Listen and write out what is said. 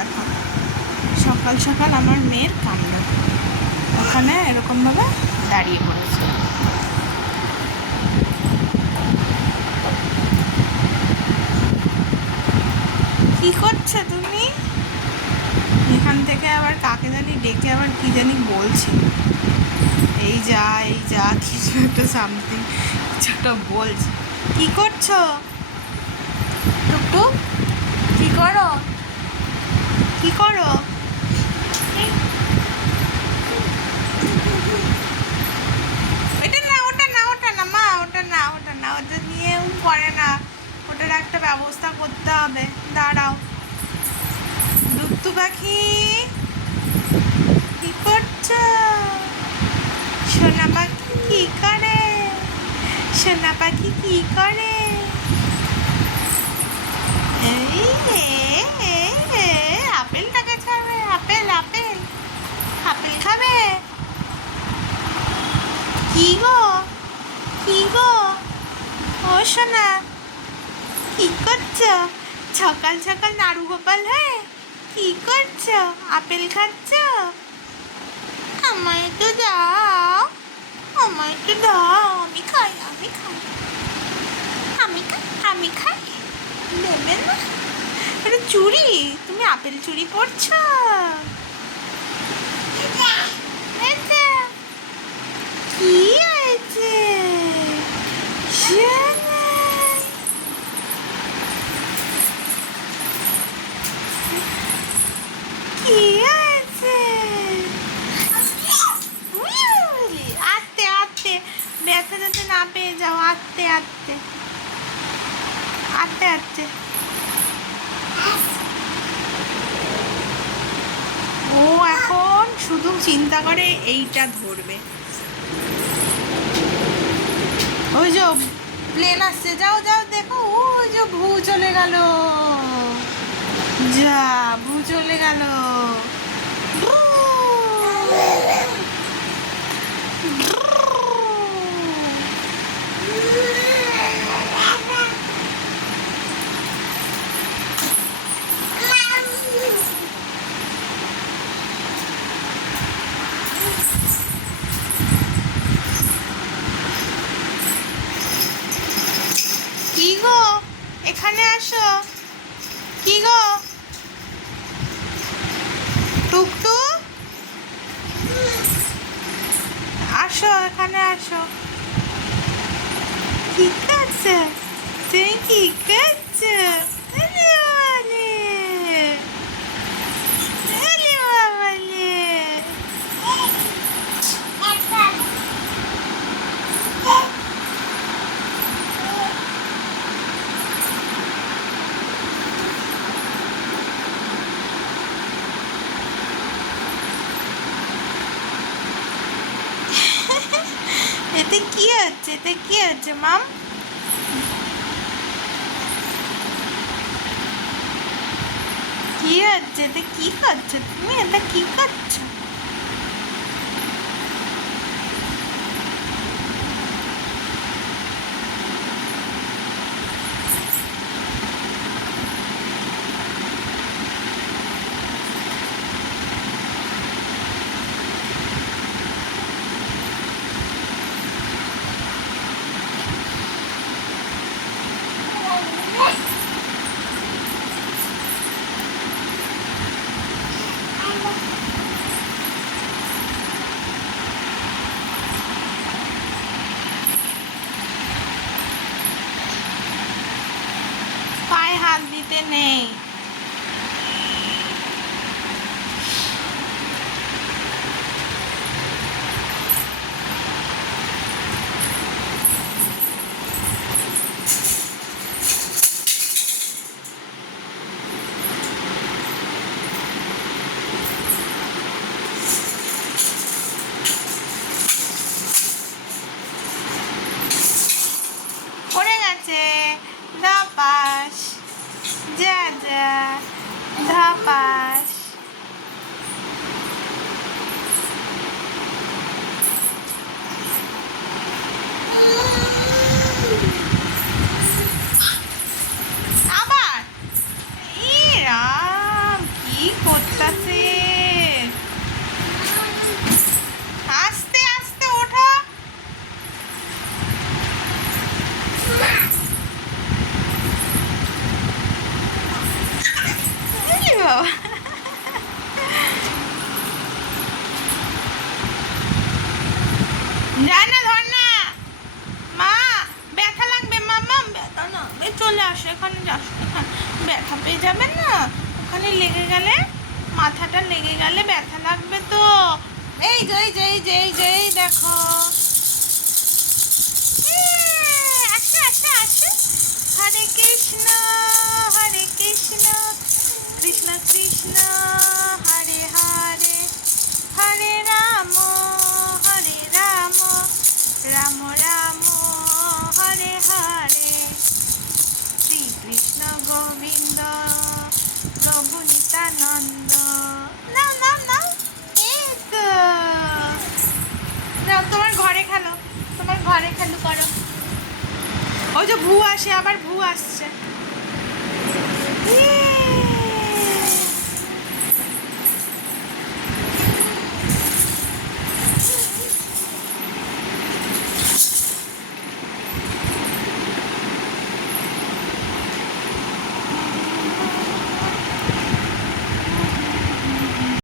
দেখো, সকাল সকাল আমার মেয়ের কাণ্ড। ওখানে এরকমভাবে দাঁড়িয়ে পড়েছে। কি করছো তুমি? এখান থেকে আবার কাকে জানি ডেকে আবার কি জানি বলছি, এই যা কিছু একটা সামথিং কিছু একটা বলছি। কি করছো টুকটুক? কি করো? কি করো? ওটা না মা, ওটা নিয়েও করে না। ওটার একটা ব্যবস্থা করতে হবে, দাঁড়াও। দুত্তু পাখি কি করছো? সোনা পাখি কি করে? সোনা পাখি কি করে? আপেলটাকে ছাড়বে? আপেল আপেল আপেল খাবে? কি গো, কি গো, ও সোনা কি করছো? সকাল সকাল নাড়ু গোপাল হয়ে কি করছো? আপেল খাচ্ছ? আমায় তো দাও, আমায় তো দাও, আমি খাই, আমি খাই, আমি খাই, আমি খাই। দেবে না? এটা চুরি? তুমি আপেল চুরি করছো? এটা কি হয়েছে? কি হয়েছে? আস্তে আস্তে, ব্যথা যাতে না পেয়ে যাও, আস্তে আস্তে আস্তে আস্তে। ও এখন শুধু চিন্তা করে এইটা ধরবে। ওই যে প্লেন আসছে, যাও যাও দেখো, ওই যে ভূ চলে গেল, যা ভূ চলে গেল। কি গো, এখানে আসো। কি গো টুকটুক, আসো এখানে আসো। কি করছো তুমি? কি করছো? আরে বাবালে, আরে বাবালে। এতে কি হচ্ছে? এতে কি হচ্ছে মাম? কি হচ্ছে? এতে কি করছো তুমি? এটা কি করছো? পায়ে হাত দিতে নেই। পড়ে গেছে, দাপাস, যা যা। বাবা, যা না, ধর না মা, ব্যথা লাগবে মামা, ব্যথা না, চলে আসে এখানে, যাস না, ব্যথা পেয়ে যাবেন না, ওখানে লেগে গেলে, মাথাটা লেগে গেলে ব্যথা লাগবে তো। এই যে এই যে এই যে এই যে এই দেখো, আসে আসে আসে। হরে কৃষ্ণ কৃষ্ণ কৃষ্ণ হরে হরে, হরে রাম রাম রাম হরে হরে, শ্রীকৃষ্ণ গোবিন্দ প্রভু নিত্যানন্দ। নাও নাও নাও, এই তো নাও, তোমার ঘরে খেলো, তোমার ঘরে খেলো করো। ওই যে ভু আসে, আবার ভু আসছে।